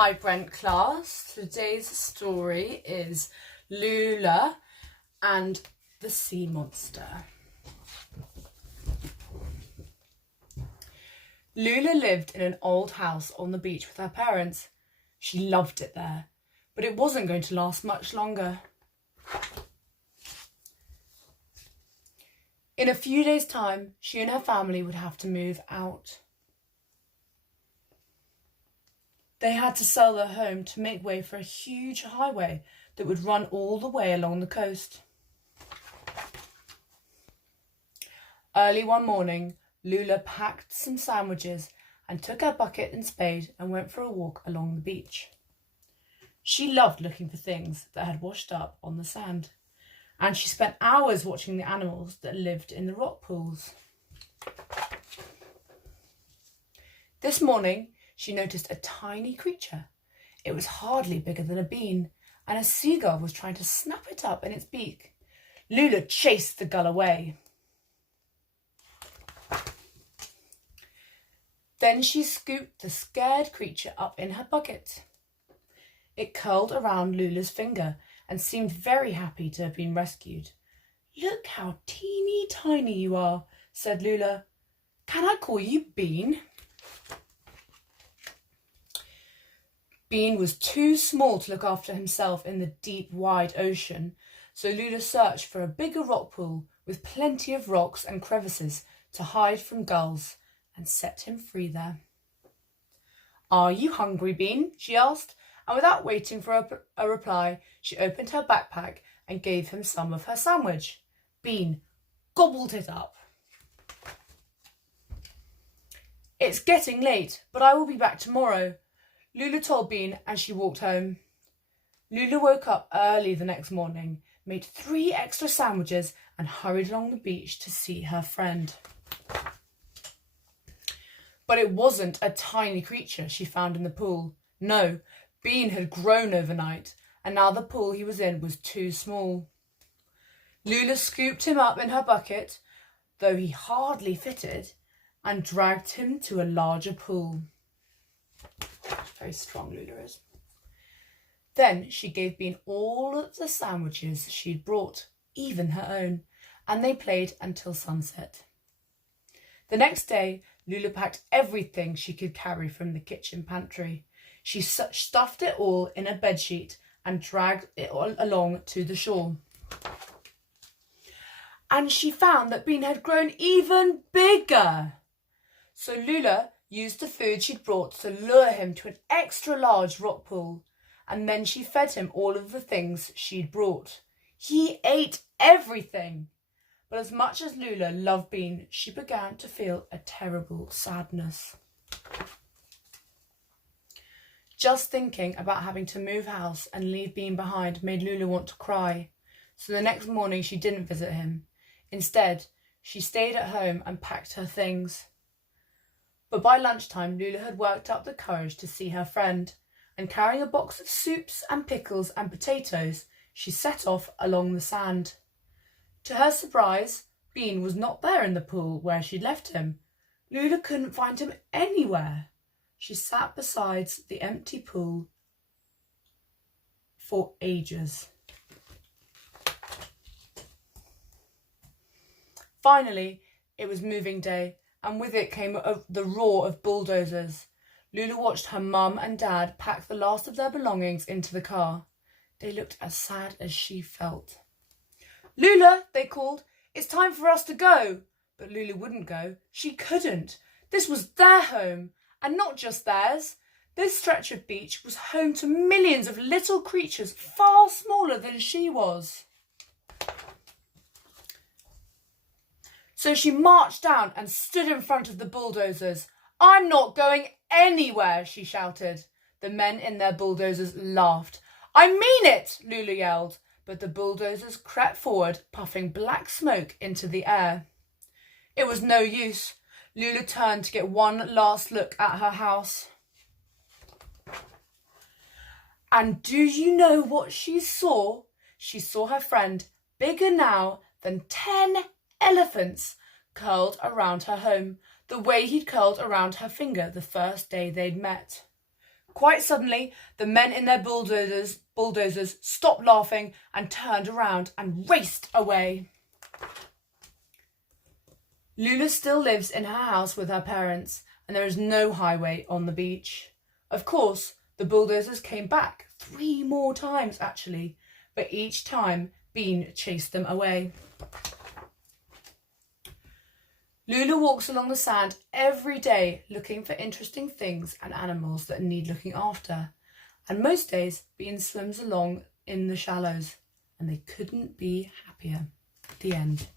Hi Brent class, today's story is Lula and the Sea Monster. Lula lived in an old house on the beach with her parents. She loved it there, but it wasn't going to last much longer. In a few days' time, she and her family would have to move out. They had to sell their home to make way for a huge highway that would run all the way along the coast. Early one morning, Lula packed some sandwiches and took her bucket and spade and went for a walk along the beach. She loved looking for things that had washed up on the sand, and she spent hours watching the animals that lived in the rock pools. This morning, she noticed a tiny creature. It was hardly bigger than a bean, and a seagull was trying to snap it up in its beak. Lula chased the gull away. Then she scooped the scared creature up in her bucket. It curled around Lula's finger and seemed very happy to have been rescued. "Look how teeny tiny you are," said Lula. "Can I call you Bean?" Bean was too small to look after himself in the deep, wide ocean, so Lula searched for a bigger rock pool with plenty of rocks and crevices to hide from gulls and set him free there. "Are you hungry, Bean?" she asked, and without waiting for a reply, she opened her backpack and gave him some of her sandwich. Bean gobbled it up. "It's getting late, but I will be back tomorrow," Lula told Bean as she walked home. Lula woke up early the next morning, made 3 extra sandwiches and hurried along the beach to see her friend. But it wasn't a tiny creature she found in the pool. No, Bean had grown overnight, and now the pool he was in was too small. Lula scooped him up in her bucket, though he hardly fitted, and dragged him to a larger pool. Very strong Lula is. Then she gave Bean all of the sandwiches she'd brought, even her own, and they played until sunset. The next day, Lula packed everything she could carry from the kitchen pantry. She stuffed it all in a bedsheet and dragged it along to the shore. And she found that Bean had grown even bigger. So Lula used the food she'd brought to lure him to an extra large rock pool, and then she fed him all of the things she'd brought. He ate everything. But as much as Lula loved Bean, she began to feel a terrible sadness. Just thinking about having to move house and leave Bean behind made Lula want to cry. So the next morning she didn't visit him. Instead, she stayed at home and packed her things. But by lunchtime, Lula had worked up the courage to see her friend, and carrying a box of soups and pickles and potatoes, she set off along the sand. To her surprise, Bean was not there in the pool where she'd left him. Lula couldn't find him anywhere. She sat beside the empty pool for ages. Finally, it was moving day, and with it came the roar of bulldozers. Lula watched her mum and dad pack the last of their belongings into the car. They looked as sad as she felt. "Lula," they called, "it's time for us to go." But Lula wouldn't go. She couldn't. This was their home, and not just theirs. This stretch of beach was home to millions of little creatures far smaller than she was. So she marched down and stood in front of the bulldozers. "I'm not going anywhere," she shouted. The men in their bulldozers laughed. "I mean it," Lula yelled, but the bulldozers crept forward, puffing black smoke into the air. It was no use. Lula turned to get one last look at her house. And do you know what she saw? She saw her friend, bigger now than 10 elephants, curled around her home, the way he'd curled around her finger the first day they'd met. quite suddenly, the men in their bulldozers stopped laughing and turned around and raced away. Lula still lives in her house with her parents, and there is no highway on the beach. Of course, the bulldozers came back 3 more times actually, but each time Bean chased them away. Lula walks along the sand every day looking for interesting things and animals that need looking after. And most days, Bean swims along in the shallows, and they couldn't be happier. The end.